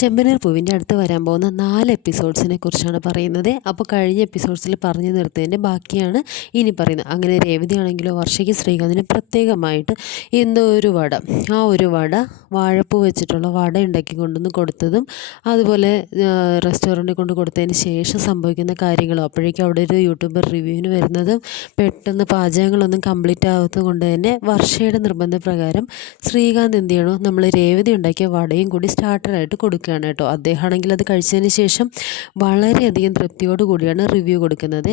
ചെമ്പനീർ പൂവിൻ്റെ അടുത്ത് വരാൻ പോകുന്ന 4 എപ്പിസോഡ്സിനെ കുറിച്ചാണ് പറയുന്നത്. അപ്പോൾ കഴിഞ്ഞ എപ്പിസോഡ്സിൽ പറഞ്ഞു നിർത്തിയതിൻ്റെ ബാക്കിയാണ് ഇനി പറയുന്നത്. അങ്ങനെ രേവതിയാണെങ്കിലോ വർഷയ്ക്ക് ശ്രീകാന്തിന് പ്രത്യേകമായിട്ട് എന്തോ ഒരു വട, ആ ഒരു വട വാഴപ്പൂ വെച്ചിട്ടുള്ള വട ഉണ്ടാക്കി കൊണ്ടുവന്ന് കൊടുത്തതും അതുപോലെ റെസ്റ്റോറൻറ്റിൽ കൊണ്ട് കൊടുത്തതിന് ശേഷം സംഭവിക്കുന്ന കാര്യങ്ങളും അപ്പോഴേക്കും അവിടെ ഒരു യൂട്യൂബർ റിവ്യൂവിന് വരുന്നതും പെട്ടെന്ന് പാചകങ്ങളൊന്നും കംപ്ലീറ്റ് ആവാത്തത് കൊണ്ട് തന്നെ വർഷയുടെ നിർബന്ധപ്രകാരം ശ്രീകാന്ത് എന്ത് ചെയ്യണോ നമ്മൾ രേവതി ഉണ്ടാക്കിയ വടയും കൂടി സ്റ്റാർട്ടറായിട്ട് കൊടുക്കുകയാണ് കേട്ടോ. അദ്ദേഹമാണെങ്കിൽ അത് കഴിച്ചതിന് ശേഷം വളരെയധികം തൃപ്തിയോട് കൂടിയാണ് റിവ്യൂ കൊടുക്കുന്നത്.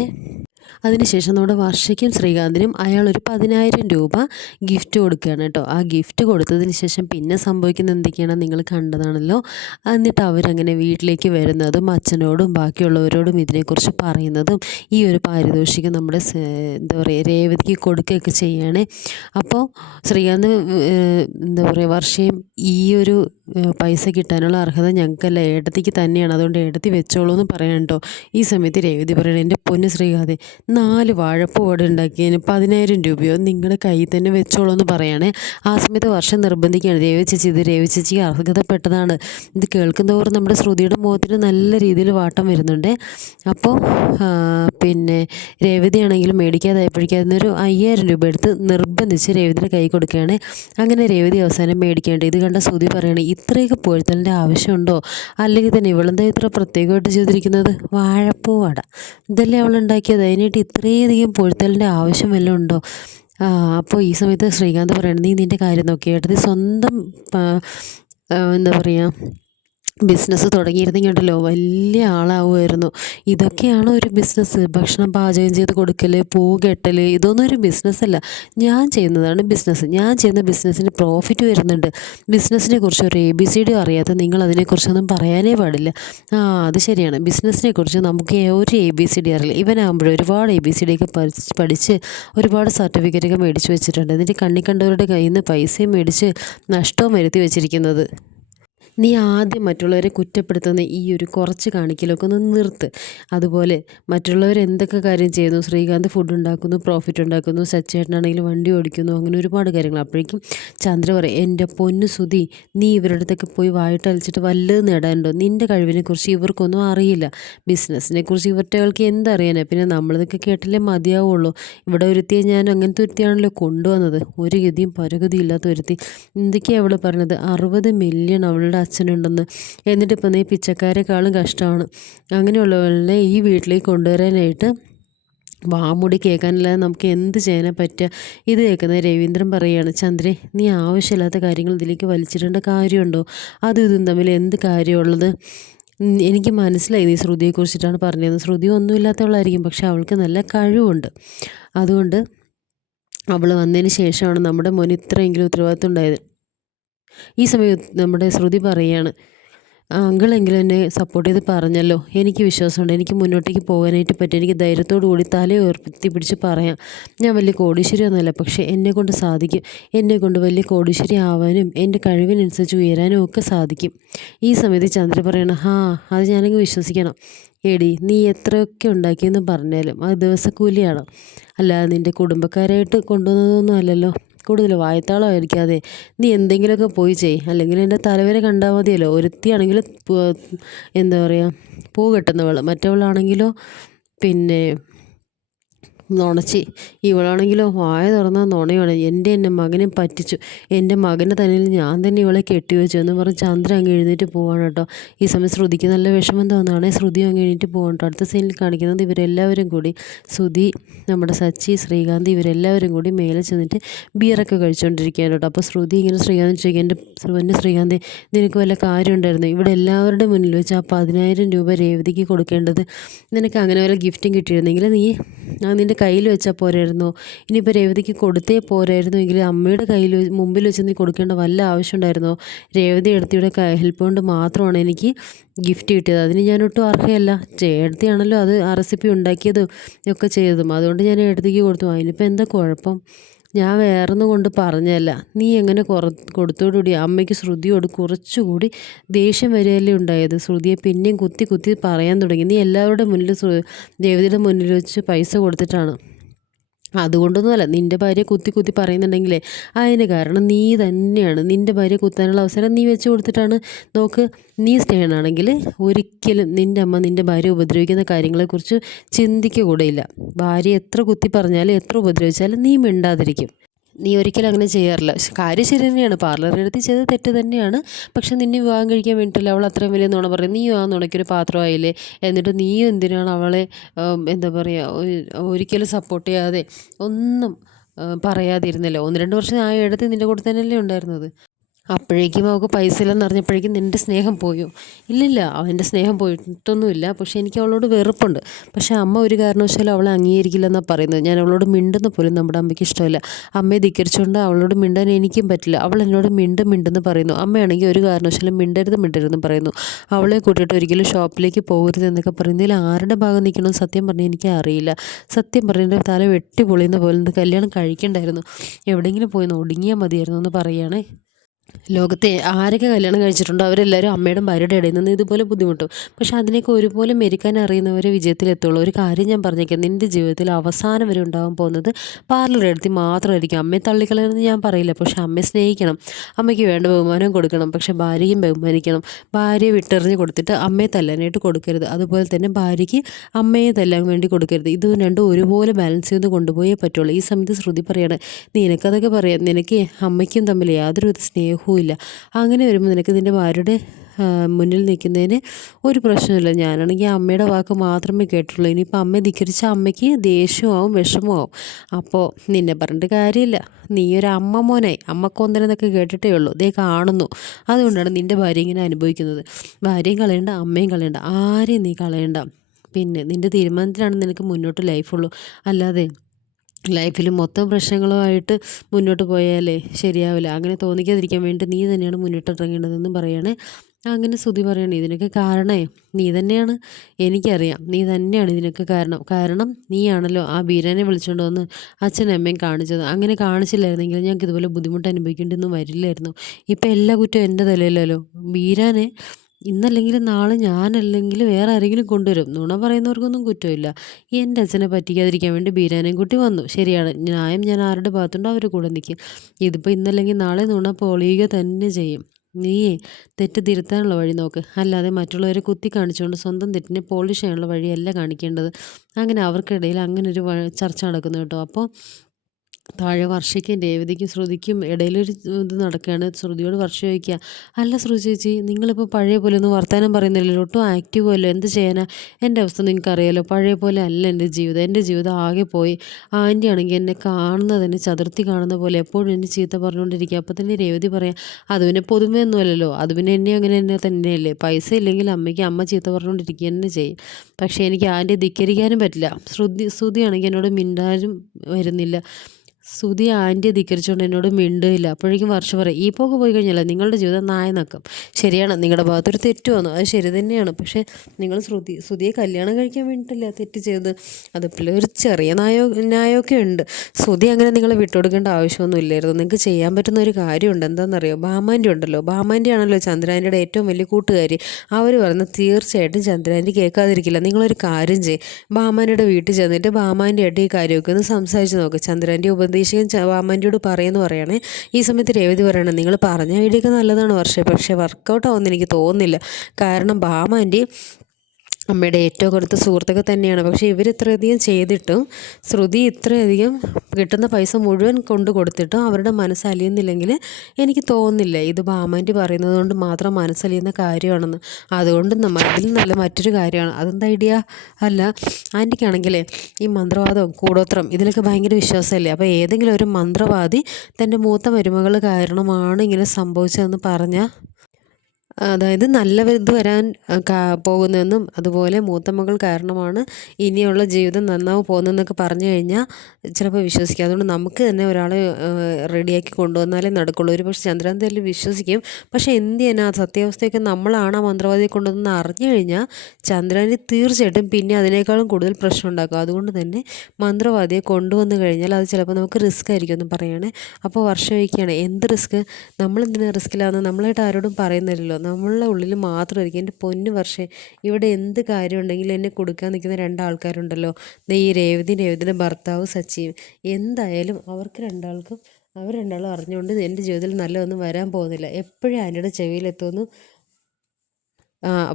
അതിനുശേഷം നമ്മുടെ വർഷയ്ക്കും ശ്രീകാന്തിനും അയാൾ ഒരു 10,000 രൂപ ഗിഫ്റ്റ് കൊടുക്കുകയാണ് കേട്ടോ. ആ ഗിഫ്റ്റ് കൊടുത്തതിന് ശേഷം പിന്നെ സംഭവിക്കുന്നത് എന്തൊക്കെയാണ് നിങ്ങൾ കണ്ടതാണല്ലോ. എന്നിട്ട് അവരങ്ങനെ വീട്ടിലേക്ക് വരുന്നതും അച്ഛനോടും ബാക്കിയുള്ളവരോടും ഇതിനെക്കുറിച്ച് പറയുന്നതും ഈ ഒരു പാരിതോഷികം നമ്മുടെ എന്താ പറയുക രേവതിക്ക് കൊടുക്കുകയൊക്കെ ചെയ്യണേ. അപ്പോൾ ശ്രീകാന്ത് എന്താ പറയുക വർഷയും ഈ ഒരു പൈസ കിട്ടാനുള്ള അർഹത ഞങ്ങൾക്കല്ല, ഏട്ടത്തിക്ക് തന്നെയാണ്, അതുകൊണ്ട് ഏട്ടത്തി വെച്ചോളൂ എന്ന് പറയാൻ കേട്ടോ. ഈ സമയത്ത് രേവതി പറയണേ, എൻ്റെ പൊന്ന് ശ്രീകാന്ത് 4 വാഴപ്പൂ വട ഉണ്ടാക്കിയതിന് 10,000 രൂപയോ നിങ്ങളുടെ കയ്യിൽ തന്നെ വെച്ചോളൂ എന്ന് പറയണേ. ആ സമയത്ത് വർഷം നിർബന്ധിക്കുകയാണ്, രേവതി ചേച്ചി ഇത് രേവതി ചേച്ചിക്ക് അർഹതപ്പെട്ടതാണ്. ഇത് കേൾക്കുന്നതോറും നമ്മുടെ ശ്രുതിയുടെ മുഖത്തിന് നല്ല രീതിയിൽ വാട്ടം വരുന്നുണ്ട്. അപ്പോൾ പിന്നെ രേവതിയാണെങ്കിലും മേടിക്കാതായപ്പോഴേക്കും അതിനൊരു 5,000 രൂപ എടുത്ത് നിർബന്ധിച്ച് രേവതിയുടെ കൈ കൊടുക്കുകയാണ്. അങ്ങനെ രേവതി അവസാനം മേടിക്കേണ്ടത്. ഇത് കണ്ട ശ്രുതി പറയണേ, ഇത്രയൊക്കെ പൊഴുത്തലിൻ്റെ ആവശ്യമുണ്ടോ, അല്ലെങ്കിൽ തന്നെ ഇവളെന്താ ഇത്ര പ്രത്യേകമായിട്ട് ചെയ്തിരിക്കുന്നത്, വാഴപ്പൂ വട ഇതല്ലേ അവൾ ഉണ്ടാക്കിയത്, അതിനായിട്ട് ഇത്രയധികം പൊഴുത്തലിൻ്റെ ആവശ്യം വല്ലതും ഉണ്ടോ. അപ്പോൾ ഈ സമയത്ത് ശ്രീകാന്ത് പറയണത്, നീ നിൻ്റെ കാര്യം നോക്കിയിട്ട് സ്വന്തം എന്താ പറയുക ബിസിനസ് തുടങ്ങിയിരുന്നെങ്കിലുണ്ടല്ലോ വലിയ ആളാവുമായിരുന്നു. ഇതൊക്കെയാണ് ഒരു ബിസിനസ്, ഭക്ഷണം പാചകം ചെയ്ത് കൊടുക്കൽ, പൂ കെട്ടൽ, ഇതൊന്നും ഒരു ബിസിനസ്സല്ല. ഞാൻ ചെയ്യുന്നതാണ് ബിസിനസ്. ഞാൻ ചെയ്യുന്ന ബിസിനസ്സിന് പ്രോഫിറ്റ് വരുന്നുണ്ട്. ബിസിനസ്സിനെ കുറിച്ച് ഒരു ABCD അറിയാത്ത നിങ്ങൾ അതിനെക്കുറിച്ചൊന്നും പറയാനേ പാടില്ല. അത് ശരിയാണ്, ബിസിനസ്സിനെ കുറിച്ച് നമുക്ക് ഒരു ABCD അറിയില്ല. ഇവനാകുമ്പോഴും ഒരുപാട് ABCD ഒക്കെ പഠിച്ച് ഒരുപാട് സർട്ടിഫിക്കറ്റൊക്കെ മേടിച്ച് വെച്ചിട്ടുണ്ട്. എന്നിട്ട് കണ്ണിക്കണ്ടവരുടെ കയ്യിൽ നിന്ന് പൈസയും മേടിച്ച് നഷ്ടവും വരുത്തി വെച്ചിരിക്കുന്നത്. നീ ആദ്യം മറ്റുള്ളവരെ കുറ്റപ്പെടുത്തുന്ന ഈ ഒരു കുറച്ച് കാണിക്കലൊക്കെ ഒന്ന് നിർത്ത്. അതുപോലെ മറ്റുള്ളവർ എന്തൊക്കെ കാര്യം ചെയ്യുന്നു, ശ്രീകാന്ത് ഫുഡ് ഉണ്ടാക്കുന്നു, പ്രോഫിറ്റ് ഉണ്ടാക്കുന്നു, സച്ചേട്ടനാണെങ്കിൽ വണ്ടി ഓടിക്കുന്നു, അങ്ങനെ ഒരുപാട് കാര്യങ്ങൾ. അപ്പോഴേക്കും ചന്ദ്ര പറയും, എൻ്റെ പൊന്നു സുധി, നീ ഇവരുടെ അടുത്തൊക്കെ പോയി വായിട്ടലിച്ചിട്ട് വല്ലതും നേടാനുണ്ടോ, നിൻ്റെ കഴിവിനെക്കുറിച്ച് ഇവർക്കൊന്നും അറിയില്ല, ബിസിനസ്സിനെ കുറിച്ച് ഇവറ്റകൾക്ക് എന്തറിയാനാണ്, പിന്നെ നമ്മളിതൊക്കെ കേട്ടില്ലേ മതിയാവുള്ളൂ. ഇവിടെ ഒരുത്തിയെ ഞാൻ അങ്ങനത്തെ ഒരുത്തിയാണല്ലോ കൊണ്ടുവന്നത്, ഒരു ഗതിയും പരഗതിയും ഇല്ലാത്ത ഒരുത്തി. എന്തൊക്കെയാണ് അവൾ പറഞ്ഞത്, 60 മില്യൺ അവളുടെ അച്ഛനുണ്ടെന്ന്. എന്നിട്ടിപ്പം നീ പിച്ചക്കാരെക്കാളും കഷ്ടമാണ്. അങ്ങനെയുള്ളവളെ ഈ വീട്ടിലേക്ക് കൊണ്ടുവരാനായിട്ട് വാമുടി കേൾക്കാനല്ലാതെ നമുക്ക് എന്ത് ചെയ്യാൻ പറ്റുക. ഇത് കേൾക്കുന്ന രവീന്ദ്രൻ പറയുകയാണ്, ചന്ദ്രേ നീ ആവശ്യമില്ലാത്ത കാര്യങ്ങൾ ഇതിലേക്ക് വലിച്ചിടേണ്ട കാര്യമുണ്ടോ, അതും ഇതും തമ്മിൽ എന്ത് കാര്യമുള്ളത്. എനിക്ക് മനസ്സിലായി നീ ശ്രുതിയെക്കുറിച്ചിട്ടാണ് പറഞ്ഞത്. ശ്രുതി ഒന്നുമില്ലാത്തവളായിരിക്കും, പക്ഷെ അവൾക്ക് നല്ല കഴിവുണ്ട്. അതുകൊണ്ട് അവൾ വന്നതിന് ശേഷമാണ് നമ്മുടെ മോന് ഇത്രയെങ്കിലും ഉത്തരവാദിത്വം ഉണ്ടായത്. ഈ സമയത്ത് നമ്മുടെ ശ്രുതി പറയുകയാണ്, അങ്കിളെങ്കിലും എന്നെ സപ്പോർട്ട് ചെയ്ത് പറഞ്ഞല്ലോ, എനിക്ക് വിശ്വാസമുണ്ട്, എനിക്ക് മുന്നോട്ടേക്ക് പോകാനായിട്ട് പറ്റും, എനിക്ക് ധൈര്യത്തോടു കൂടി തല ഉയർത്തി പിടിച്ച് പറയാം. ഞാൻ വലിയ കോടീശ്വരി ഒന്നുമല്ല, പക്ഷേ എന്നെക്കൊണ്ട് സാധിക്കും. എന്നെക്കൊണ്ട് വലിയ കോടീശ്വരി ആവാനും എൻ്റെ കഴിവിനനുസരിച്ച് ഉയരാനും ഒക്കെ സാധിക്കും. ഈ സമയത്ത് ചന്ദ്ര പറയണം, അത് ഞാനങ്ങ് വിശ്വസിക്കണം. എടി നീ എത്രയൊക്കെ ഉണ്ടാക്കിയെന്ന് പറഞ്ഞാലും അത് ദിവസക്കൂലിയാണ്, അല്ലാതെ നിൻ്റെ കുടുംബക്കാരായിട്ട് കൊണ്ടുവന്നതൊന്നും അല്ലല്ലോ. കൂടുതൽ വായത്താളമായിരിക്കാതെ നീ എന്തെങ്കിലുമൊക്കെ പോയി ചെയ്, അല്ലെങ്കിൽ എൻ്റെ തലവരെ കണ്ടാൽ മതിയല്ലോ. ഒരുത്തിയാണെങ്കിൽ എന്താ പറയുക പൂ കെട്ടുന്നവൾ, മറ്റവളാണെങ്കിലോ പിന്നെ നുണച്ചി, ഇവളാണെങ്കിലോ വായ തുറന്നാൽ നുണയാണ്. എൻ്റെ മകനെ പറ്റിച്ചു, എൻ്റെ മകൻ്റെ തലയിൽ ഞാൻ തന്നെ ഇവളെ കെട്ടിവെച്ചു എന്ന് പറഞ്ഞ് ചന്ദ്ര അങ്ങ് എഴുന്നേറ്റ് പോവാണ് കേട്ടോ. ഈ സമയം ശ്രുതിക്ക് നല്ല വിഷമം തോന്നുകയാണെങ്കിൽ ശ്രുതി അങ്ങ് എഴുന്നേറ്റ് പോകണം കേട്ടോ. അടുത്ത സീനിൽ കാണിക്കുന്നത് ഇവരെല്ലാവരും കൂടി, ശ്രുതി, നമ്മുടെ സച്ചി, ശ്രീകാന്ത്, ഇവരെല്ലാവരും കൂടി മേലെ ചെന്നിട്ട് ബിയറൊക്കെ കഴിച്ചുകൊണ്ടിരിക്കുകയാണ് കേട്ടോ. അപ്പോൾ ശ്രുതി ഇങ്ങനെ ശ്രീകാന്ത് ചോദിക്കുക, എൻ്റെ ശ്രീകാന്ത് നിനക്ക് വല്ല കാര്യം ഉണ്ടായിരുന്നു, ഇവിടെ എല്ലാവരുടെ മുന്നിൽ വെച്ച് ആ 10,000 രൂപ രേവതിക്ക് കൊടുക്കേണ്ടത്, നിനക്ക് അങ്ങനെ വല്ല ഗിഫ്റ്റും കിട്ടിയിരുന്നെങ്കിൽ നീ നിൻ്റെ കയ്യിൽ വെച്ചാൽ പോരായിരുന്നോ, ഇനിയിപ്പോൾ രേവതിക്ക് കൊടുത്തേ പോരായിരുന്നു എങ്കിൽ അമ്മയുടെ കയ്യിൽ മുമ്പിൽ വെച്ച് നീ കൊടുക്കേണ്ട വല്ല ആവശ്യം ഉണ്ടായിരുന്നോ. രേവതി എടുത്തിയുടെ ഹെൽപ്പ് കൊണ്ട് മാത്രമാണ് എനിക്ക് ഗിഫ്റ്റ് കിട്ടിയത്, അതിന് ഞാനൊട്ടും അർഹയല്ല. ചേട്ടത്തിയാണല്ലോ അത് ആ റെസിപ്പി ഉണ്ടാക്കിയതും ഒക്കെ ചെയ്തതും, അതുകൊണ്ട് ഞാൻ എടുത്തേക്ക് കൊടുത്തു. അതിനിപ്പോൾ എന്താ കുഴപ്പം, ഞാൻ വേറൊന്നും കൊണ്ട് പറഞ്ഞതല്ല. നീ എങ്ങനെ കൊടുത്തോടുകൂടി അമ്മയ്ക്ക് ശ്രുതിയോട് കുറച്ചുകൂടി ദേഷ്യം വരികയല്ലേ ഉണ്ടായത്. ശ്രുതിയെ പിന്നെയും കുത്തി കുത്തി പറയാൻ തുടങ്ങി, നീ എല്ലാവരുടെ മുന്നിൽ രേവതിയുടെ മുന്നിൽ വെച്ച് പൈസ കൊടുത്തിട്ടാണ് അതുകൊണ്ടൊന്നുമല്ല, നിൻ്റെ ഭാര്യ കുത്തി കുത്തി പറയുന്നുണ്ടെങ്കിലേ അതിന് കാരണം നീ തന്നെയാണ്. നിൻ്റെ ഭാര്യ കുത്താനുള്ള അവസരം നീ വെച്ച് കൊടുത്തിട്ടാണ്. നോക്ക്, നീ സ്നേഹനാണെങ്കിൽ ഒരിക്കലും നിൻ്റെ അമ്മ നിൻ്റെ ഭാര്യ ഉപദ്രവിക്കുന്ന കാര്യങ്ങളെക്കുറിച്ച് ചിന്തിക്കുക കൂടെയില്ല. ഭാര്യ എത്ര കുത്തി പറഞ്ഞാലും എത്ര ഉപദ്രവിച്ചാലും നീ മിണ്ടാതിരിക്കും. നീ ഒരിക്കലും അങ്ങനെ ചെയ്യാറില്ല. കാര്യം ശരി തന്നെയാണ്, പാർലറിനടുത്ത് ചെയ്തത് തെറ്റ് തന്നെയാണ്. പക്ഷെ നിന്നെ വിവാഹം കഴിക്കാൻ വേണ്ടിയിട്ടല്ല അവൾ അത്രയും വലിയ നുണ പറയും. നീ ആ നുണയ്ക്കൊരു പാത്രമായില്ലേ. എന്നിട്ട് നീ എന്തിനാണ് അവളെ എന്താ പറയുക, ഒരിക്കലും സപ്പോർട്ട് ചെയ്യാതെ ഒന്നും പറയാതിരുന്നല്ലോ. 1-2 വർഷം ആ ഇടത്ത് നിൻ്റെ കൂടെ തന്നെയല്ലേ ഉണ്ടായിരുന്നത്. അപ്പോഴേക്കും അവൾക്ക് പൈസ ഇല്ലെന്ന് അറിഞ്ഞപ്പോഴേക്കും നിൻ്റെ സ്നേഹം പോയോ? ഇല്ലില്ല, അവൻ്റെ സ്നേഹം പോയിട്ടൊന്നുമില്ല. പക്ഷേ എനിക്ക് അവളോട് വെറുപ്പുണ്ട്. പക്ഷേ അമ്മ ഒരു കാരണവശാലും അവളെ അംഗീകരിക്കില്ലെന്നാണ് പറയുന്നത്. ഞാൻ അവളോട് മിണ്ടുന്ന പോലും നമ്മുടെ അമ്മയ്ക്ക് ഇഷ്ടമല്ല. അമ്മയെ ധിക്കരിച്ചുകൊണ്ട് അവളോട് മിണ്ടാൻ എനിക്കും പറ്റില്ല. അവൾ എന്നോട് മിണ്ടെന്ന് പറയുന്നു. അമ്മയാണെങ്കിൽ ഒരു കാരണവശാലും മിണ്ടരുതെന്ന് പറയുന്നു. അവളെ കൂട്ടിയിട്ട് ഒരിക്കലും ഷോപ്പിലേക്ക് പോകരുത് എന്നൊക്കെ പറയുന്നതിൽ ആരുടെ ഭാഗം നിൽക്കണമെന്ന് സത്യം പറഞ്ഞാൽ എനിക്ക് അറിയില്ല. സത്യം പറഞ്ഞാൽ തല വെട്ടി പൊളിയുന്ന പോലെ കല്യാണം കഴിക്കണ്ടായിരുന്നു. എവിടെയെങ്കിലും പോയി ഒടുങ്ങിയാൽ മതിയായിരുന്നു എന്ന് പറയുകയാണേ. ലോകത്തെ ആരൊക്കെ കല്യാണം കഴിച്ചിട്ടുണ്ടോ അവരെല്ലാവരും അമ്മയുടെ ഭാര്യയുടെ ഇടയിൽ നിന്ന് ഇതുപോലെ ബുദ്ധിമുട്ടും. പക്ഷെ അതിനെയൊക്കെ ഒരുപോലെ മെരുക്കാൻ അറിയുന്നവരെ വിജയത്തിലെത്തുള്ളൂ. ഒരു കാര്യം ഞാൻ പറഞ്ഞേക്കാം, നിൻ്റെ ജീവിതത്തിൽ അവസാനം വരെ ഉണ്ടാകാൻ പോകുന്നത് പാർലർ എടുത്തി മാത്രമായിരിക്കും. അമ്മയെ തള്ളിക്കളയെന്ന് ഞാൻ പറയില്ല, പക്ഷെ അമ്മയെ സ്നേഹിക്കണം, അമ്മയ്ക്ക് വേണ്ട ബഹുമാനം കൊടുക്കണം. പക്ഷെ ഭാര്യയും ബഹുമാനിക്കണം. ഭാര്യയെ വിട്ടെറിഞ്ഞ് കൊടുത്തിട്ട് അമ്മയെ തല്ലാനായിട്ട് കൊടുക്കരുത്. അതുപോലെ തന്നെ ഭാര്യയ്ക്ക് അമ്മയെ തല്ലാൻ വേണ്ടി കൊടുക്കരുത്. ഇത് രണ്ടും ഒരുപോലെ ബാലൻസ് ചെയ്ത് കൊണ്ടുപോയേ പറ്റുള്ളൂ. ഈ സമയത്ത് ശ്രുതി പറയാണ്, നിനക്കതൊക്കെ പറയാം, നിനക്ക് അമ്മയ്ക്കും തമ്മിൽ യാതൊരുവിധ സ്നേഹവും ഇല്ല. അങ്ങനെ വരുമ്പോൾ നിനക്ക് നിൻ്റെ ഭാര്യയുടെ മുന്നിൽ നിൽക്കുന്നതിന് ഒരു പ്രശ്നമില്ല. ഞാനാണെങ്കിൽ അമ്മയുടെ വാക്ക് മാത്രമേ കേട്ടുള്ളൂ. ഇനിയിപ്പോൾ അമ്മയെ ധിക്കരിച്ച അമ്മയ്ക്ക് ദേഷ്യമാവും, വിഷമമാവും. അപ്പോൾ നിന്നെ പറഞ്ഞിട്ട് കാര്യമില്ല. നീ ഒരു അമ്മ മോനായി. അമ്മക്കൊന്നരെന്നൊക്കെ കേട്ടിട്ടേ ഉള്ളൂ, ദേ കാണുന്നു. അതുകൊണ്ടാണ് നിൻ്റെ ഭാര്യ ഇങ്ങനെ അനുഭവിക്കുന്നത്. ഭാര്യയും കളയണ്ട, അമ്മയും കളയണ്ട, ആരെയും നീ കളയണ്ട. പിന്നെ നിൻ്റെ തീരുമാനത്തിലാണ് നിനക്ക് മുന്നോട്ട് ലൈഫുള്ളൂ. അല്ലാതെ ലൈഫിൽ മൊത്തം പ്രശ്നങ്ങളുമായിട്ട് മുന്നോട്ട് പോയാലേ ശരിയാവില്ല. അങ്ങനെ തോന്നിക്കാതിരിക്കാൻ വേണ്ടി നീ തന്നെയാണ് മുന്നിട്ടിറങ്ങേണ്ടതെന്നും പറയണേ. അങ്ങനെ ശ്രുതി പറയണേ, ഇതിനൊക്കെ കാരണമേ നീ തന്നെയാണ്. എനിക്കറിയാം, നീ തന്നെയാണ് ഇതിനൊക്കെ കാരണം നീയാണല്ലോ ആ ബീരാനെ വിളിച്ചുകൊണ്ട് വന്ന് അച്ഛനും അമ്മയും കാണിച്ചത്. അങ്ങനെ കാണിച്ചില്ലായിരുന്നെങ്കിൽ ഞങ്ങൾക്ക് ഇതുപോലെ ബുദ്ധിമുട്ട് അനുഭവിക്കേണ്ടിയൊന്നും വരില്ലായിരുന്നു. ഇപ്പം എല്ലാ കുറ്റവും എൻ്റെ തലയിലല്ലോ. ബീരാനെ ഇന്നല്ലെങ്കിൽ നാളെ ഞാനല്ലെങ്കിൽ വേറെ ആരെങ്കിലും കൊണ്ടുവരും. നുണ പറയുന്നവർക്കൊന്നും കുറ്റമില്ല. എൻ്റെ അച്ഛനെ പറ്റിക്കാതിരിക്കാൻ വേണ്ടി ബീരാനെയും കൂട്ടി വന്നു. ശരിയാണ്, ന്യായം ഞാൻ ആരുടെ ഭാഗത്തുണ്ടോ അവരുടെ കൂടെ നിൽക്കും. ഇതിപ്പോൾ ഇന്നല്ലെങ്കിൽ നാളെ നുണ പൊളിയുക തന്നെ ചെയ്യും. നീയേ തെറ്റ് തിരുത്താനുള്ള വഴി നോക്ക്. അല്ലാതെ മറ്റുള്ളവരെ കുത്തി കാണിച്ചുകൊണ്ട് സ്വന്തം തെറ്റിനെ പോളിഷ് ചെയ്യാനുള്ള വഴിയല്ല കാണിക്കേണ്ടത്. അങ്ങനെ അവർക്കിടയിൽ അങ്ങനെ ഒരു ചർച്ച നടക്കുന്നു കേട്ടോ. അപ്പോൾ താഴെ വർഷയ്ക്കും രേവതിക്കും ശ്രുതിക്കും ഇടയിലൊരു ഇത് നടക്കുകയാണ്. ശ്രുതിയോട് വർഷ ചോദിക്കുക, അല്ല ശ്രുതി ചേച്ചി, നിങ്ങളിപ്പോൾ പഴയ പോലെ ഒന്നും വർത്തമാനം പറയുന്നില്ലല്ലോ, ഒട്ടും ആക്റ്റീവ് അല്ലോ, എന്ത് ചെയ്യാനാ? എൻ്റെ അവസ്ഥ നിങ്ങൾക്ക് അറിയാലോ, പഴയ പോലെ അല്ല എൻ്റെ ജീവിതം ആകെ പോയി. ആൻറ്റി ആണെങ്കിൽ എന്നെ കാണുന്നത് തന്നെ ചതുർത്തി കാണുന്ന പോലെ എപ്പോഴും എന്നെ ചീത്ത പറഞ്ഞുകൊണ്ടിരിക്കുക. അപ്പോൾ തന്നെ രേവതി പറയാം, അത് പിന്നെ പുതുമയൊന്നും അല്ലല്ലോ, അത് പിന്നെ എന്നെ അങ്ങനെ തന്നെ തന്നെയല്ലേ. പൈസ ഇല്ലെങ്കിൽ അമ്മയ്ക്ക് അമ്മ ചീത്ത പറഞ്ഞുകൊണ്ടിരിക്കുക തന്നെ ചെയ്യും. പക്ഷേ എനിക്ക് ആൻറ്റിയെ ധിക്കരിക്കാനും പറ്റില്ല. ശ്രുതിയാണെങ്കിൽ എന്നോട് മിണ്ടാനും വരുന്നില്ല. സുധി ആൻറ്റിയെ ധിക്കരിച്ചുകൊണ്ട് എന്നോട് മിണ്ടുകയില്ല. അപ്പോഴേക്കും വർഷ പറയും, ഈ പോക്ക് പോയി കഴിഞ്ഞാൽ നിങ്ങളുടെ ജീവിതം നായ നക്കും. ശരിയാണ്, നിങ്ങളുടെ ഭാഗത്തൊരു തെറ്റ് വന്നു, അത് ശരി തന്നെയാണ്. പക്ഷേ നിങ്ങൾ സുധിയെ കല്യാണം കഴിക്കാൻ വേണ്ടിയിട്ടല്ല തെറ്റ് ചെയ്തത്. അതിപ്പോൾ ഒരു ചെറിയ ന്യായമൊക്കെ ഉണ്ട്. സുധി അങ്ങനെ നിങ്ങളെ വിട്ടുകൊടുക്കേണ്ട ആവശ്യമൊന്നും ഇല്ലായിരുന്നു. നിങ്ങൾക്ക് ചെയ്യാൻ പറ്റുന്ന ഒരു കാര്യമുണ്ട്. എന്താണെന്നറിയോ? ഭാമാൻ്റെ ഉണ്ടല്ലോ, ഭാമാൻ്റെ ആണല്ലോ ചന്ദ്രാൻ്റിയുടെ ഏറ്റവും വലിയ കൂട്ടുകാരി. അവർ പറയുന്നത് തീർച്ചയായിട്ടും ചന്ദ്രാൻ്റി കേൾക്കാതിരിക്കില്ല. നിങ്ങളൊരു കാര്യം ചെയ്യും, ഭാമാൻ്റെ വീട്ടിൽ ചെന്നിട്ട് ഭാമാൻ്റെ ആയിട്ട് ഈ കാര്യമൊക്കെ ഒന്ന് സംസാരിച്ച് നോക്ക്. ചന്ദ്രാൻ്റെ ഉപദേശിക്കാൻ വാമൻ്റെയോട് പറയുമെന്ന് പറയണേ. ഈ സമയത്ത് രേവതി പറയണം, നിങ്ങൾ പറഞ്ഞ ഐഡിയ ഒക്കെ നല്ലതാണ് പക്ഷേ വർക്കൗട്ട് ആവുമെന്ന് എനിക്ക് തോന്നുന്നില്ല. കാരണം ഭാമാൻ്റെ അമ്മയുടെ ഏറ്റവും അടുത്ത സുഹൃത്തൊക്കെ തന്നെയാണ്. പക്ഷേ ഇവരിത്രയധികം ചെയ്തിട്ടും ശ്രുതി ഇത്രയധികം കിട്ടുന്ന പൈസ മുഴുവൻ കൊണ്ട് കൊടുത്തിട്ടും അവരുടെ മനസ്സലിയുന്നില്ലെങ്കിൽ എനിക്ക് തോന്നുന്നില്ല ഇത് ഭാമാൻ്റെ പറയുന്നത് കൊണ്ട് മാത്രം മനസ്സലിയുന്ന കാര്യമാണെന്ന്. അതുകൊണ്ട് അതിൽ നല്ല മറ്റൊരു കാര്യമാണ്. അതെന്താ ഐഡിയ? അല്ല, ആൻറ്റിക്കാണെങ്കിലേ ഈ മന്ത്രവാദവും കൂടോത്രം ഇതിലൊക്കെ ഭയങ്കര വിശ്വാസമല്ലേ. അപ്പോൾ ഏതെങ്കിലും ഒരു മന്ത്രവാദി തൻ്റെ മൂത്ത മരുമകൾ കാരണമാണ് ഇങ്ങനെ സംഭവിച്ചതെന്ന് പറഞ്ഞാൽ, അതായത് നല്ല ഇത് വരാൻ പോകുന്നതെന്നും അതുപോലെ മൂത്ത മകൾ കാരണമാണ് ഇനിയുള്ള ജീവിതം നന്നാവും പോകുന്നതെന്നൊക്കെ പറഞ്ഞു കഴിഞ്ഞാൽ ചിലപ്പോൾ വിശ്വസിക്കും. അതുകൊണ്ട് നമുക്ക് തന്നെ ഒരാളെ റെഡിയാക്കി കൊണ്ടുവന്നാലേ നടക്കുള്ളൂ. ഒരു പക്ഷേ ചന്ദ്രാന്തയിൽ വിശ്വസിക്കും. പക്ഷേ എന്ത് ചെയ്യാൻ, ആ സത്യാവസ്ഥയൊക്കെ നമ്മളാണ് ആ മന്ത്രവാദിയെ കൊണ്ടുവന്ന് അറിഞ്ഞു കഴിഞ്ഞാൽ ചന്ദ്രാന്തി തീർച്ചയായിട്ടും പിന്നെ അതിനേക്കാളും കൂടുതൽ പ്രശ്നം ഉണ്ടാക്കും. അതുകൊണ്ട് തന്നെ മന്ത്രവാദിയെ കൊണ്ടുവന്ന് കഴിഞ്ഞാൽ അത് ചിലപ്പോൾ നമുക്ക് റിസ്ക് ആയിരിക്കും എന്ന് പറയുകയാണ്. അപ്പോൾ വർഷം വയ്ക്കുകയാണ്, എന്ത് റിസ്ക്? നമ്മളെന്തിനാണ് റിസ്ക്കിലാണെന്ന് നമ്മളായിട്ട് ആരോടും പറയുന്നില്ലല്ലോ. നമ്മളുടെ ഉള്ളിൽ മാത്രമായിരിക്കും. എൻ്റെ പൊന്നു വർഷേ, ഇവിടെ എന്ത് കാര്യം ഉണ്ടെങ്കിലും എന്നെ കൊടുക്കാൻ നിൽക്കുന്ന രണ്ടാൾക്കാരുണ്ടല്ലോ, ദേ ഈ രേവതിയുടെ ഭർത്താവ് സച്ചിയും. എന്തായാലും അവർ രണ്ടാളും അറിഞ്ഞുകൊണ്ട് എൻ്റെ ജീവിതത്തിൽ നല്ലതൊന്നും വരാൻ പോകുന്നില്ല. എപ്പോഴും ആൻ്റിയുടെ ചെവിയിലെത്തുമെന്ന്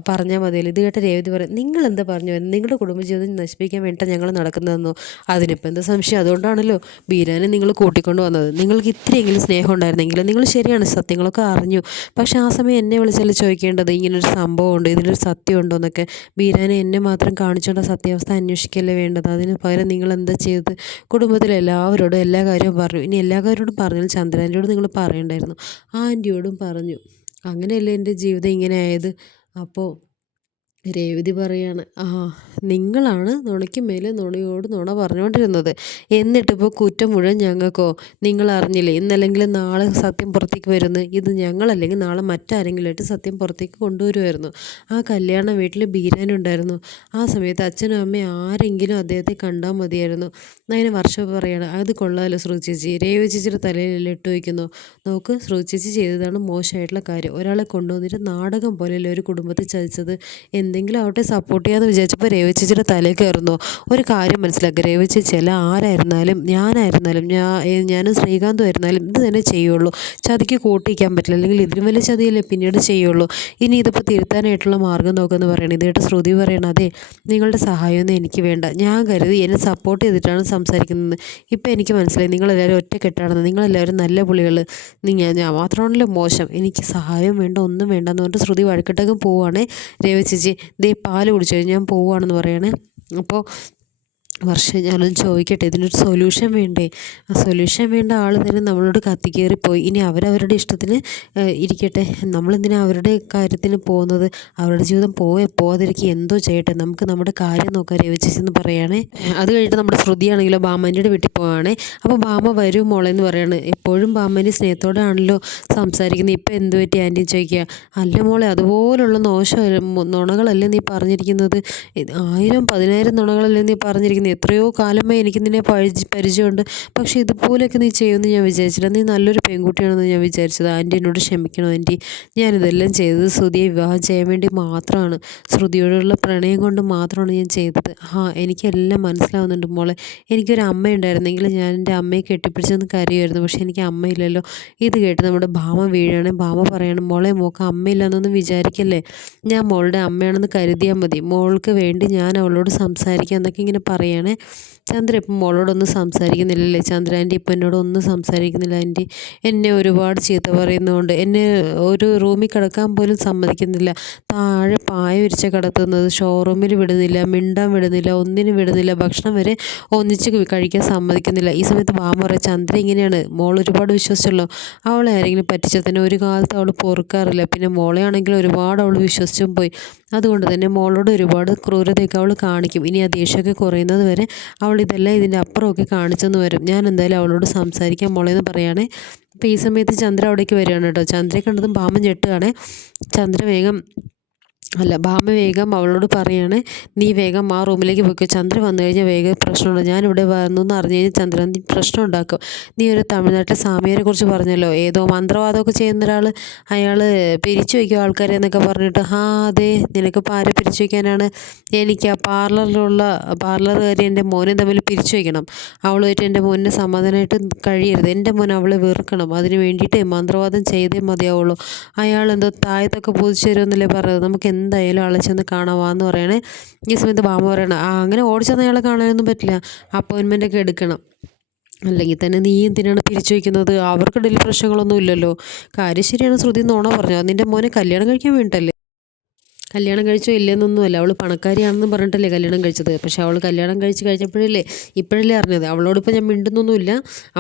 പറഞ്ഞാൽ മതിയല്ലോ. ഇത് കേട്ട രേവതി പറയും, നിങ്ങളെന്താ പറഞ്ഞു വരുന്നത്? നിങ്ങളുടെ കുടുംബജീവിതം നശിപ്പിക്കാൻ വേണ്ടിയിട്ടാണ് ഞങ്ങൾ നടക്കുന്നതെന്നോ? അതിനിപ്പോൾ എന്താ സംശയം? അതുകൊണ്ടാണല്ലോ ബീരാനെ നിങ്ങൾ കൂട്ടിക്കൊണ്ട് വന്നത്. നിങ്ങൾക്ക് ഇത്രയെങ്കിലും സ്നേഹം ഉണ്ടായിരുന്നെങ്കിൽ നിങ്ങൾ ശരിയാണ് സത്യങ്ങളൊക്കെ അറിഞ്ഞു. പക്ഷേ ആ സമയം എന്നെ വിളിച്ചല്ലേ ചോദിക്കേണ്ടത്, ഇങ്ങനൊരു സംഭവമുണ്ട്, ഇതിലൊരു സത്യമുണ്ടോ എന്നൊക്കെ. ബീരാനെ എന്നെ മാത്രം കാണിച്ചുകൊണ്ട് സത്യാവസ്ഥ അന്വേഷിക്കല്ലേ വേണ്ടത്. അതിന് പകരം നിങ്ങൾ എന്താ ചെയ്തത്? കുടുംബത്തിലെ എല്ലാവരോടും എല്ലാ കാര്യവും പറഞ്ഞു. ഇനി എല്ലാ കാര്യത്തോടും പറഞ്ഞാൽ ചന്ദ്രാൻ്റിയോട് നിങ്ങൾ പറയണ്ടായിരുന്നു, ആൻറ്റിയോടും പറഞ്ഞു. അങ്ങനെയല്ലേ എൻ്റെ ജീവിതം ഇങ്ങനെ ആയത്. അപ്പോൾ രേവതി പറയാണ്, നിങ്ങളാണ് നുണയ്ക്ക് മേലെ നുണയോട് നുണ പറഞ്ഞുകൊണ്ടിരുന്നത്. എന്നിട്ടിപ്പോൾ കുറ്റം മുഴുവൻ ഞങ്ങൾക്കോ? നിങ്ങൾ അറിഞ്ഞില്ലേ ഇന്നല്ലെങ്കിൽ നാളെ സത്യം പുറത്തേക്ക് വരുന്നു. ഇത് ഞങ്ങളല്ലെങ്കിൽ നാളെ മറ്റാരെങ്കിലും ആയിട്ട് സത്യം പുറത്തേക്ക് കൊണ്ടുവരുമായിരുന്നു. ആ കല്യാണ വീട്ടിൽ ബീരാനുണ്ടായിരുന്നു. ആ സമയത്ത് അച്ഛനും അമ്മയും ആരെങ്കിലും അദ്ദേഹത്തെ കണ്ടാൽ മതിയായിരുന്നു. അങ്ങനെ വർഷം പറയണം, അത് കൊള്ളാമല്ലോ ശ്രുതി ചേച്ചി, രേവതി ചേച്ചിയുടെ തലയിൽ ഇട്ട് വയ്ക്കുന്നു. നോക്ക്, ശ്രുതി ചേച്ചി ചെയ്തതാണ് മോശമായിട്ടുള്ള കാര്യം. ഒരാളെ കൊണ്ടുവന്നിട്ട് നാടകം പോലെയല്ലേ ഒരു കുടുംബത്തെ ചതിച്ചത്. എന്തെങ്കിലും ആവട്ടെ സപ്പോർട്ട് ചെയ്യാമെന്ന് വിചാരിച്ചപ്പോൾ രേവതി ചേച്ചിയുടെ തലയിൽ കയറുന്നു. ഒരു കാര്യം മനസ്സിലാക്കുക, രേവതി ചേച്ചി അല്ല, ആരായിരുന്നാലും ഞാനായിരുന്നാലും ഞാനും ശ്രീകാന്തും ആയിരുന്നാലും ഇത് തന്നെ ചെയ്യുള്ളൂ. ചതിക്ക് കൂട്ടിക്കാൻ പറ്റില്ല, അല്ലെങ്കിൽ ഇതിലും വലിയ ചതിയല്ലേ പിന്നീട് ചെയ്യുള്ളൂ. ഇനി ഇതിപ്പോൾ തിരുത്താനായിട്ടുള്ള മാർഗ്ഗം നോക്കുമെന്ന് പറയണം. ഇത് കേട്ട് ശ്രുതി പറയണം, അതെ നിങ്ങളുടെ സഹായമൊന്നും എനിക്ക് വേണ്ട. ഞാൻ കരുതി എന്നെ സപ്പോർട്ട് ചെയ്തിട്ടാണ് സംസാരിക്കുന്നത്. ഇപ്പം എനിക്ക് മനസ്സിലായി നിങ്ങളെല്ലാവരും ഒറ്റക്കെട്ടാണെന്ന്. നിങ്ങളെല്ലാവരും നല്ല പുള്ളികൾ, ഞാൻ മാത്രമാണല്ലോ മോശം. എനിക്ക് സഹായം വേണ്ട, ഒന്നും വേണ്ടെന്ന് പറഞ്ഞിട്ട് ശ്രുതി വഴക്കിട്ടൊക്കെ പോവുകയാണേ. രേവതി ചേച്ചി ദേ പാല് കുടിച്ചു, ഞാൻ പോവുകയാണെന്ന് പറയണേ. അപ്പോൾ വർഷം, ഞാനൊന്ന് ചോദിക്കട്ടെ, ഇതിനൊരു സൊല്യൂഷൻ വേണ്ടേ? ആ സൊല്യൂഷൻ വേണ്ട ആൾ തന്നെ നമ്മളോട് കത്തിക്കേറിപ്പോയി. ഇനി അവരവരുടെ ഇഷ്ടത്തിന് ഇരിക്കട്ടെ, നമ്മളെന്തിനാ അവരുടെ കാര്യത്തിന് പോകുന്നത്? അവരുടെ ജീവിതം പോകാതിരിക്കുക, എന്തോ ചെയ്യട്ടെ, നമുക്ക് നമ്മുടെ കാര്യം നോക്കാം രേവതി ചേച്ചി എന്ന് പറയുകയാണേ. അത് കഴിഞ്ഞിട്ട് നമ്മുടെ ശ്രുതിയാണെങ്കിലോ ബാമ്മേൻ്റെ വീട്ടിൽ പോവുകയാണേ. അപ്പോൾ ബാമ്മ വരും മോളെ എന്ന് പറയാണ്. എപ്പോഴും ബാമ്മേൻ്റെ സ്നേഹത്തോടെ ആണല്ലോ സംസാരിക്കുന്നത്, ഇപ്പം എന്ത് പറ്റി ആൻറ്റി ചോദിക്കുക. അല്ല മോളെ, അതുപോലുള്ള നുണകളല്ലേ നീ പറഞ്ഞിരിക്കുന്നത്? 1000 10,000 നുണകളല്ലേ നീ പറഞ്ഞിരിക്കുന്നത്? എത്രയോ കാലമായി എനിക്ക് നിന്നെ പരിചയമുണ്ട്. പക്ഷേ ഇതുപോലെയൊക്കെ നീ ചെയ്യുമെന്ന് ഞാൻ വിചാരിച്ചില്ല. നീ നല്ലൊരു പെൺകുട്ടിയാണെന്ന് ഞാൻ വിചാരിച്ചത്. ആൻറ്റി എന്നോട് ക്ഷമിക്കണം ആൻറ്റി. ഞാനിതെല്ലാം ചെയ്തത് ശ്രുതിയെ വിവാഹം ചെയ്യാൻ വേണ്ടി മാത്രമാണ്. ശ്രുതിയോടുള്ള പ്രണയം കൊണ്ട് മാത്രമാണ് ഞാൻ ചെയ്തത്. എനിക്കെല്ലാം മനസ്സിലാവുന്നുണ്ട് മോളെ. എനിക്കൊരു അമ്മ ഉണ്ടായിരുന്നെങ്കിൽ ഞാൻ എൻ്റെ അമ്മയെ കെട്ടിപ്പിടിച്ചൊന്ന് കരയുമായിരുന്നു. പക്ഷേ എനിക്ക് അമ്മയില്ലല്ലോ. ഇത് കേട്ട് നമ്മുടെ ഭാമ വീഴാണ്. ഭാമ പറയണം, മോളെ മോൾക്ക് അമ്മയില്ലെന്നൊന്നും വിചാരിക്കല്ലേ. ഞാൻ മോളുടെ അമ്മയാണെന്ന് കരുതിയാൽ മതി. മോൾക്ക് വേണ്ടി ഞാൻ അവളോട് സംസാരിക്കാം എന്നൊക്കെ ഇങ്ങനെ പറയാണ്. ചന്ദ്ര ഇപ്പം മോളോടൊന്നും സംസാരിക്കുന്നില്ലല്ലേ? ചന്ദ്ര ആൻറ്റി ഇപ്പം എന്നോടൊന്നും സംസാരിക്കുന്നില്ല ആൻറ്റി. എന്നെ ഒരുപാട് ചീത്ത പറയുന്നതുകൊണ്ട് എന്നെ ഒരു റൂമിൽ കിടക്കാൻ പോലും സമ്മതിക്കുന്നില്ല. താഴെ പായ വിരിച്ച കിടത്തുന്നത്, ഷോറൂമിൽ വിടുന്നില്ല, മിണ്ടാൻ വിടുന്നില്ല, ഒന്നിനും വിടുന്നില്ല, ഭക്ഷണം വരെ ഒന്നിച്ച് കഴിക്കാൻ സമ്മതിക്കുന്നില്ല. ഈ സമയത്ത് ഭാമ പറയാം, ചന്ദ്ര ഇങ്ങനെയാണ്. മോൾ ഒരുപാട് വിശ്വസിച്ചല്ലോ. അവളെ ആരെങ്കിലും പറ്റിച്ചാൽ തന്നെ ഒരു കാലത്ത് അവൾ പൊറുക്കാറില്ല. പിന്നെ മോളെ ആണെങ്കിൽ ഒരുപാട് അവൾ വിശ്വസിച്ചും പോയി. അതുകൊണ്ട് തന്നെ മോളോട് ഒരുപാട് ക്രൂരതയൊക്കെ അവൾ കാണിക്കും. ഇനി ആ ദേഷ്യമൊക്കെ കുറയുന്നത് വരെ അവൾ ഇതെല്ലാം ഇതിൻ്റെ അപ്പുറമൊക്കെ കാണിച്ചെന്ന് വരും. ഞാൻ എന്തായാലും അവളോട് സംസാരിക്കാൻ മോളേന്ന് പറയുകയാണേ. അപ്പോൾ ഈ സമയത്ത് ചന്ദ്ര അവിടേക്ക് വരികയാണ് കേട്ടോ. ചന്ദ്രയെ കണ്ടതും ഭാമൻ ഞെട്ടുകയാണേ. ഭാമ വേഗം അവളോട് പറയാണ്, നീ വേഗം ആ റൂമിലേക്ക് പോയിക്കോ. ചന്ദ്ര വന്നു കഴിഞ്ഞാൽ വേഗം പ്രശ്നമുണ്ട്. ഞാനിവിടെ വന്നു എന്ന് അറിഞ്ഞു കഴിഞ്ഞാൽ ചന്ദ്രൻ നീ പ്രശ്നം ഉണ്ടാക്കും. നീ ഒരു തമിഴ്നാട്ടിലെ സ്വാമിയെ കുറിച്ച് പറഞ്ഞല്ലോ, ഏതോ മന്ത്രവാദമൊക്കെ ചെയ്യുന്ന ഒരാൾ, അയാൾ പിരിച്ചു വയ്ക്കും ആൾക്കാരെ എന്നൊക്കെ പറഞ്ഞിട്ട്. അതെ, നിനക്കിപ്പോൾ ആരെ പിരിച്ചു വയ്ക്കാനാണ്? എനിക്ക് ആ പാർലറുകാരി എൻ്റെ മോനെ തമ്മിൽ പിരിച്ചു വയ്ക്കണം. അവളുമായിട്ട് എൻ്റെ മോനെ സമാധാനമായിട്ട് കഴിയരുത്. എൻ്റെ മോൻ അവളെ വെറുക്കണം. അതിന് വേണ്ടിയിട്ട് മന്ത്രവാദം ചെയ്തേ മതിയാവുള്ളൂ. അയാൾ എന്തോ താഴത്തൊക്കെ പൂജിച്ചു തരുമെന്നല്ലേ പറഞ്ഞത്. നമുക്ക് എന്തായാലും ആളെ ചെന്ന് കാണാവാന്ന് പറയണേ. ഈ സമയത്ത് ഭാമ പറയണം, അങ്ങനെ ഓടിച്ചെന്ന് അയാളെ കാണാനൊന്നും പറ്റില്ല, അപ്പോയിൻമെൻ്റ് ഒക്കെ എടുക്കണം. അല്ലെങ്കിൽ തന്നെ നീ എന്തിനാണ് പിരിച്ചു വയ്ക്കുന്നത്? അവർക്കിടയിൽ പ്രശ്നങ്ങളൊന്നും ഇല്ലല്ലോ. കാര്യം ശരിയാണ് ശ്രുതി നുണ പറഞ്ഞു. അത് നിൻ്റെ മോനെ കല്യാണം കഴിക്കാൻ വേണ്ടിയിട്ടല്ലേ? കല്യാണം കഴിച്ചോ ഇല്ലെന്നൊന്നുമല്ല, അവൾ പണക്കാരിയാണെന്ന് പറഞ്ഞിട്ടല്ലേ കല്യാണം കഴിച്ചത്. പക്ഷേ അവൾ കല്യാണം ഇപ്പോഴല്ലേ അറിഞ്ഞത്. അവളോടിപ്പോൾ ഞാൻ മിണ്ടുന്നൊന്നുമില്ല,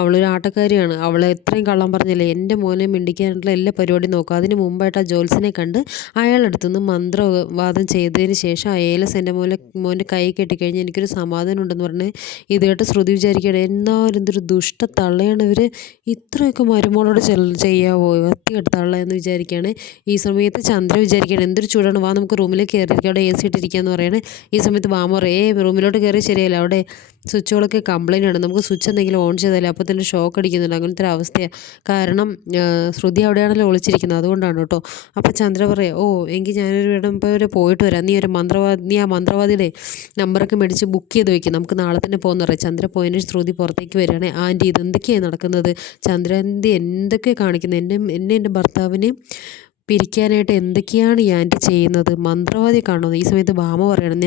അവളൊരു ആട്ടക്കാരിയാണ്. അവളെ എത്രയും കള്ളം പറഞ്ഞില്ലേ. എൻ്റെ മോനെ മിണ്ടിക്കാനുള്ള എല്ലാ പരിപാടിയും നോക്കുക. അതിന് മുമ്പായിട്ട് ആ ജോത്സ്യനെ കണ്ട് അയാളടുത്തുനിന്ന് മന്ത്രവാദം ചെയ്തതിന് ശേഷം ഏലസ് എൻ്റെ മോൻ്റെ കൈ കെട്ടിക്കഴിഞ്ഞാൽ എനിക്കൊരു സമാധാനം ഉണ്ടെന്ന് പറഞ്ഞ്. ഇത് കേട്ട് ശ്രുതി വിചാരിക്കുകയാണ്, എന്നാലും എന്തൊരു ദുഷ്ട തള്ളയാണ് ഇവർ. ഇത്രയൊക്കെ മരുമോളോട് ചെയ്യാവോ? വൃത്തികെട്ട തള്ള എന്ന് വിചാരിക്കുകയാണ്. ഈ സമയത്ത് ചന്ദ്ര വിചാരിക്കുകയാണ്, എന്തൊരു ചൂടാണ്, വാ നമുക്ക് റൂമിലേക്ക് കയറിയിരിക്കാം, അവിടെ AC ഇട്ടിരിക്കുകയെന്ന് പറയണേ. ഈ സമയത്ത് മാമ പറയും റൂമിലോട്ട് കയറി ശരിയല്ല, അവിടെ സ്വിച്ചുകളൊക്കെ കംപ്ലൈൻ്റ് ആണ്, നമുക്ക് സ്വിച്ച് എന്തെങ്കിലും ഓൺ ചെയ്താലേ അപ്പോൾ തന്നെ ഷോക്ക് അടിക്കുന്നുണ്ട്, അങ്ങനത്തെ ഒരു അവസ്ഥയാണ്. കാരണം ശ്രുതി അവിടെയാണല്ലോ ഒളിച്ചിരിക്കുന്നത്, അതുകൊണ്ടാണ് കേട്ടോ. അപ്പോൾ ചന്ദ്ര പറയാം എങ്കിൽ ഞാനൊരു ഇടം വരെ പോയിട്ട് വരാം, നീ ആ മന്ത്രവാദിയുടെ നമ്പറൊക്കെ മേടിച്ച് ബുക്ക് ചെയ്ത് വെക്കും, നമുക്ക് നാളെ തന്നെ പോകുന്ന പറയാം. ചന്ദ്ര പോയതിന് ശ്രുതി പുറത്തേക്ക് വരികയാണ്. ആൻറ്റി ഇതെന്തൊക്കെയാണ് നടക്കുന്നത്, ചന്ദ്ര എന്തൊക്കെ കാണിക്കുന്നത്, എൻ്റെ ഭർത്താവിനെ പിരിക്കാനായിട്ട് എന്തൊക്കെയാണ് ഈ ആൻറ്റി ചെയ്യുന്നത്, മന്ത്രവാദി കാണുന്നത്. ഈ സമയത്ത് ഭാമ പറയണം,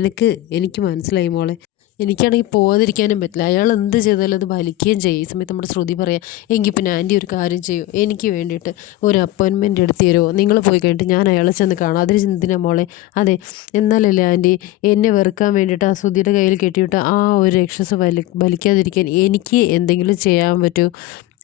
എനിക്ക് മനസ്സിലായി മോളെ, എനിക്കാണെങ്കിൽ പോകാതിരിക്കാനും പറ്റില്ല, അയാൾ എന്ത് ചെയ്താലും അത് വലിക്കുകയും ചെയ്യും. ഈ സമയത്ത് നമ്മുടെ ശ്രുതി പറയാം, എങ്കിൽ പിന്നെ ആൻറ്റി ഒരു കാര്യം ചെയ്യൂ, എനിക്ക് വേണ്ടിയിട്ട് ഒരു അപ്പോയിൻമെൻറ്റ് എടുത്ത് തരുമോ, നിങ്ങൾ പോയി കഴിഞ്ഞിട്ട് ഞാൻ അയാളെ ചെന്ന് കാണാം, അതിന് എന്തിനാ മോളെ. അതെ, എന്നാലല്ലേ ആൻറ്റി എന്നെ വെറുക്കാൻ വേണ്ടിയിട്ട് ആ ശ്രുതിയുടെ കയ്യിൽ കെട്ടിയിട്ട് ആ ഒരു രക്ഷസ് വലിക്കാതിരിക്കാൻ എനിക്ക് എന്തെങ്കിലും ചെയ്യാൻ പറ്റുമോ.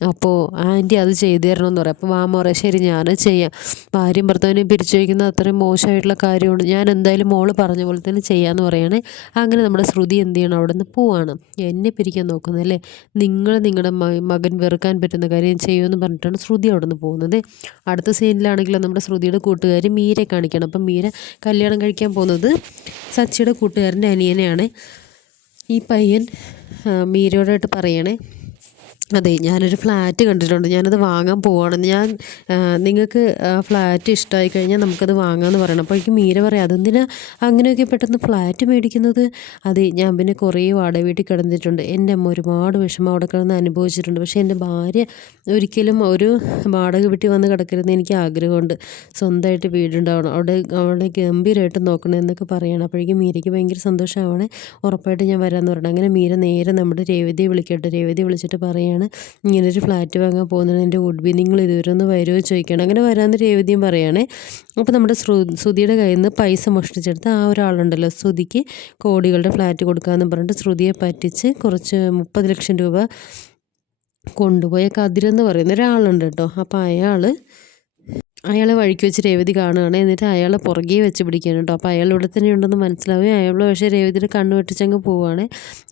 അപ്പോൾ ആൻറ്റി അത് ചെയ്തു തരണമെന്ന് പറയാം. അപ്പോൾ മാമ പറയാം, ശരി ഞാനത് ചെയ്യാം, ഭാര്യയും ഭർത്താവിനെയും പിരിച്ചു വയ്ക്കുന്നത് അത്രയും മോശമായിട്ടുള്ള കാര്യമാണ്, ഞാൻ എന്തായാലും മോള് പറഞ്ഞ പോലെ തന്നെ ചെയ്യാമെന്ന് പറയണേ. അങ്ങനെ നമ്മുടെ ശ്രുതി എന്ത് ചെയ്യണം, അവിടെ നിന്ന് പോവാണ്. എന്നെ പിരിക്കാൻ നോക്കുന്നല്ലേ, നിങ്ങളുടെ മകൻ വെറുക്കാൻ പറ്റുന്ന കാര്യം ചെയ്യുമെന്ന് പറഞ്ഞിട്ടാണ് ശ്രുതി അവിടെ നിന്ന് പോകുന്നത്. അടുത്ത സീനിലാണെങ്കിലും നമ്മുടെ ശ്രുതിയുടെ കൂട്ടുകാരി മീരെ കാണിക്കണം. അപ്പം മീര കല്യാണം കഴിക്കാൻ പോകുന്നത് സച്ചിയുടെ കൂട്ടുകാരൻ്റെ അനിയനെയാണ്. ഈ പയ്യൻ മീരയോടായിട്ട് പറയണേ, അതെ ഞാനൊരു ഫ്ലാറ്റ് കണ്ടിട്ടുണ്ട്, ഞാനത് വാങ്ങാൻ പോവാണ്, നിങ്ങൾക്ക് ഫ്ലാറ്റ് ഇഷ്ടമായി കഴിഞ്ഞാൽ നമുക്കത് വാങ്ങാമെന്ന് പറയണം. അപ്പോഴേക്കും മീര പറയാം, അതെന്തിനാ അങ്ങനെയൊക്കെ പെട്ടെന്ന് ഫ്ലാറ്റ് മേടിക്കുന്നത്. അതെ ഞാൻ പിന്നെ കുറേ വാടക വീട്ടിൽ കിടന്നിട്ടുണ്ട്, എൻ്റെ അമ്മ ഒരുപാട് വിഷമം അവിടെ കിടന്ന് അനുഭവിച്ചിട്ടുണ്ട്, പക്ഷേ എൻ്റെ ഭാര്യ ഒരിക്കലും ഒരു വാടക വീട്ടിൽ വന്ന് കിടക്കരുതെന്ന് എനിക്ക് ആഗ്രഹമുണ്ട്, സ്വന്തമായിട്ട് വീടുണ്ടാവണം, അവിടെ ഗംഭീരമായിട്ട് നോക്കണം എന്നൊക്കെ പറയണം. അപ്പോഴേക്കും മീരയ്ക്ക് ഭയങ്കര സന്തോഷമാവണേ, ഉറപ്പായിട്ട് ഞാൻ വരാമെന്ന് പറയണം. അങ്ങനെ മീര നേരെ നമ്മുടെ രേവതിയെ വിളിക്കട്ടെ, രേവതിയെ വിളിച്ചിട്ട് പറയാണ്, ഇങ്ങനൊരു ഫ്ലാറ്റ് വാങ്ങാൻ പോകുന്നത് എൻ്റെ വുഡ് ബി, നിങ്ങൾ ഇതുവരെ ഒന്ന് വരുമോ ചോദിക്കണം. അങ്ങനെ വരാമെന്ന് രേവതിയും പറയുകയാണേ. അപ്പോൾ നമ്മുടെ ശ്രുതിയുടെ കയ്യിൽ നിന്ന് പൈസ മോഷ്ടിച്ചെടുത്ത് ആ ഒരാളുണ്ടല്ലോ, ശ്രുതിക്ക് കോടികളുടെ ഫ്ലാറ്റ് കൊടുക്കാമെന്ന് പറഞ്ഞിട്ട് ശ്രുതിയെ പറ്റിച്ച് കുറച്ച് 30 ലക്ഷം രൂപ കൊണ്ടുപോയ കതിരെന്ന് പറയുന്ന ഒരാളുണ്ട് കേട്ടോ. അപ്പോൾ അയാളെ വഴിക്ക് വെച്ച് രേവതി കാണുകയാണ്, എന്നിട്ട് അയാളെ പുറകെ വെച്ച് പിടിക്കുകയാണ് കേട്ടോ. അപ്പോൾ അയാൾ ഇവിടെ തന്നെ ഉണ്ടെന്ന് മനസ്സിലാവുകയും അയാൾ പക്ഷേ രേവതിയുടെ കണ്ണ് വെട്ടിച്ചങ്ങ് പോവുകയാണ്.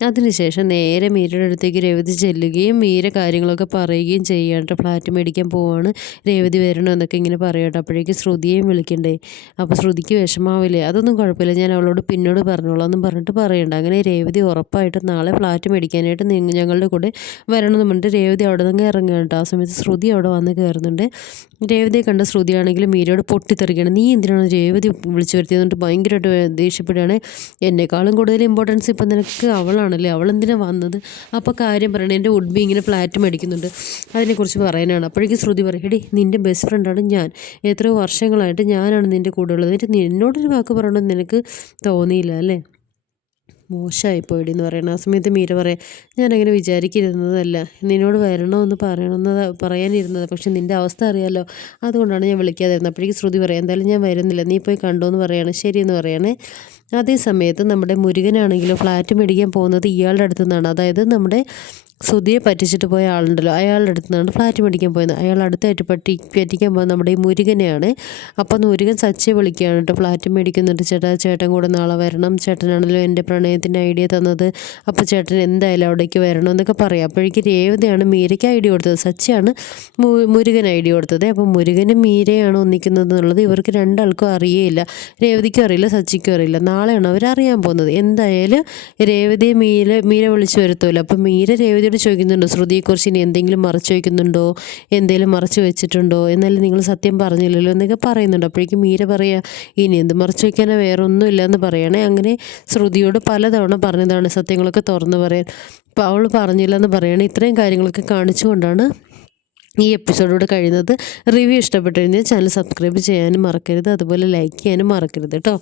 അതിനുശേഷം നേരെ മീരയുടെ അടുത്തേക്ക് രേവതി ചെല്ലുകയും മീര കാര്യങ്ങളൊക്കെ പറയുകയും ചെയ്യുകയാണ് കേട്ടോ. ഫ്ലാറ്റ് മേടിക്കാൻ പോവുകയാണ്, രേവതി വരണോ എന്നൊക്കെ ഇങ്ങനെ പറയും കേട്ടോ. അപ്പോഴേക്കും ശ്രുതിയെയും വിളിക്കണ്ടേ, അപ്പോൾ ശ്രുതിക്ക് വിഷമാവില്ലേ, അതൊന്നും കുഴപ്പമില്ല, ഞാൻ അവളോട് പിന്നോട് പറഞ്ഞോളാം എന്നും പറഞ്ഞിട്ട് പറയണ്ട. അങ്ങനെ രേവതി ഉറപ്പായിട്ട് നാളെ ഫ്ലാറ്റ് മേടിക്കാനായിട്ട് ഞങ്ങളുടെ കൂടെ വരണമെന്ന് പറഞ്ഞിട്ട് രേവതി അവിടെ നിന്ന് ഇറങ്ങുകയാണ് കേട്ടോ. ആ സമയത്ത് ശ്രുതി അവിടെ വന്ന് കയറുന്നുണ്ട്. രേവതിയെ കണ്ട ശ്രുതിയാണെങ്കിലും മീരയോട് പൊട്ടിത്തെറിക്കുകയാണ്, നീ എന്തിനാണ് രേവതി വിളിച്ചു വരുത്തിയതുകൊണ്ട് ഭയങ്കരമായിട്ട് ദേഷ്യപ്പെടുകയാണ്, എന്നെക്കാളും കൂടുതൽ ഇമ്പോർട്ടൻസ് ഇപ്പം നിനക്ക് അവളാണല്ലേ, അവളെന്തിനാണ് വന്നത്. അപ്പോൾ കാര്യം പറയണേ, എൻ്റെ വുഡ് ബി ഇങ്ങനെ ഫ്ലാറ്റ് മേടിക്കുന്നുണ്ട്, അതിനെക്കുറിച്ച് പറയാനാണ്. അപ്പോഴേക്കും ശ്രുതി പറയും, എടി നിൻ്റെ ബെസ്റ്റ് ഫ്രണ്ടാണ് ഞാൻ, എത്രയോ വർഷങ്ങളായിട്ട് ഞാനാണ് നിൻ്റെ കൂടെ ഉള്ളത്, എന്നിട്ട് എന്നോടൊരു വാക്ക് പറയണമെന്ന് നിനക്ക് തോന്നിയില്ല അല്ലേ, മോശമായി പോയിടി എന്ന് പറയണം. ആ സമയത്ത് മീര പറയാം, ഞാനങ്ങനെ വിചാരിച്ചിരുന്നതല്ല, നിന്നോട് വരണമെന്ന് പറയാനിരുന്നത്, പക്ഷെ നിൻ്റെ അവസ്ഥ അറിയാമല്ലോ, അതുകൊണ്ടാണ് ഞാൻ വിളിക്കാതിരുന്നത്. അപ്പോഴേക്കും ശ്രുതി പറയാം, എന്തായാലും ഞാൻ വരുന്നില്ല, നീ പോയി കണ്ടോ എന്ന് പറയാണ്. ശരിയെന്ന് പറയണേ. അതേ സമയത്ത് നമ്മുടെ മുരുകനാണെങ്കിലോ ഫ്ലാറ്റ് മേടിക്കാൻ പോകുന്നത് ഇയാളുടെ അടുത്തു നിന്നാണ്, അതായത് നമ്മുടെ ശ്രുതിയെ പറ്റിച്ചിട്ട് പോയ ആളുണ്ടല്ലോ, അയാളുടെ അടുത്ത് നിന്നാണ് ഫ്ലാറ്റ് മേടിക്കാൻ പോയത്. അയാൾ അടുത്തായിട്ട് പറ്റിക്കാൻ പോകുന്നത് നമ്മുടെ ഈ മുരുകനെയാണ്. അപ്പം മുരുകൻ സച്ചിയെ വിളിക്കുകയാണ് കേട്ടോ, ഫ്ലാറ്റ് മേടിക്കുന്നുണ്ട് ചേട്ടൻ കൂടെ നാളെ വരണം, ചേട്ടനാണല്ലോ എൻ്റെ പ്രണയത്തിൻ്റെ ഐഡിയ തന്നത്, അപ്പോൾ ചേട്ടൻ എന്തായാലും അവിടേക്ക് വരണം എന്നൊക്കെ പറയാം. അപ്പോഴേക്ക് രേവതിയാണ് മീരയ്ക്ക് ഐഡിയ കൊടുത്തത്, സച്ചിയാണ് മുരുകൻ ഐഡിയ കൊടുത്തത്. അപ്പോൾ മുരുകനും മീരയാണ് ഒന്നിക്കുന്നത് എന്നുള്ളത് ഇവർക്ക് രണ്ടാൾക്കും അറിയേയില്ല, രേവതിക്കും അറിയില്ല, സച്ചിക്കും അറിയില്ല. നാളെയാണ് അവരറിയാൻ പോകുന്നത്. എന്തായാലും രേവതിയെ മീര വിളിച്ചു വരുത്തുമല്ലോ. അപ്പോൾ മീര രേവതിയോട് ചോദിക്കുന്നുണ്ടോ, ശ്രുതിയെക്കുറിച്ച് ഇനി എന്തെങ്കിലും മറച്ചു വയ്ക്കുന്നുണ്ടോ, എന്തെങ്കിലും മറച്ചു വെച്ചിട്ടുണ്ടോ, എന്നാലും നിങ്ങൾ സത്യം പറഞ്ഞില്ലല്ലോ എന്നൊക്കെ പറയുന്നുണ്ട്. അപ്പോഴേക്കും മീര പറയാ, ഇനി എന്ത് മറച്ചു വയ്ക്കാനോ വേറെ ഒന്നുമില്ല എന്ന് പറയണേ. അങ്ങനെ ശ്രുതിയോട് പലതവണ പറഞ്ഞതാണ് സത്യങ്ങളൊക്കെ തുറന്നു പറയാൻ, അപ്പോൾ അവൾ പറഞ്ഞില്ല എന്ന് പറയണേ. ഇത്രയും കാര്യങ്ങളൊക്കെ കാണിച്ചുകൊണ്ടാണ് ഈ എപ്പിസോഡോട് കഴിയുന്നത്. റിവ്യൂ ഇഷ്ടപ്പെട്ടിരുന്നെങ്കിൽ ചാനൽ സബ്സ്ക്രൈബ് ചെയ്യാനും മറക്കരുത്, അതുപോലെ ലൈക്ക് ചെയ്യാനും മറക്കരുത് കേട്ടോ.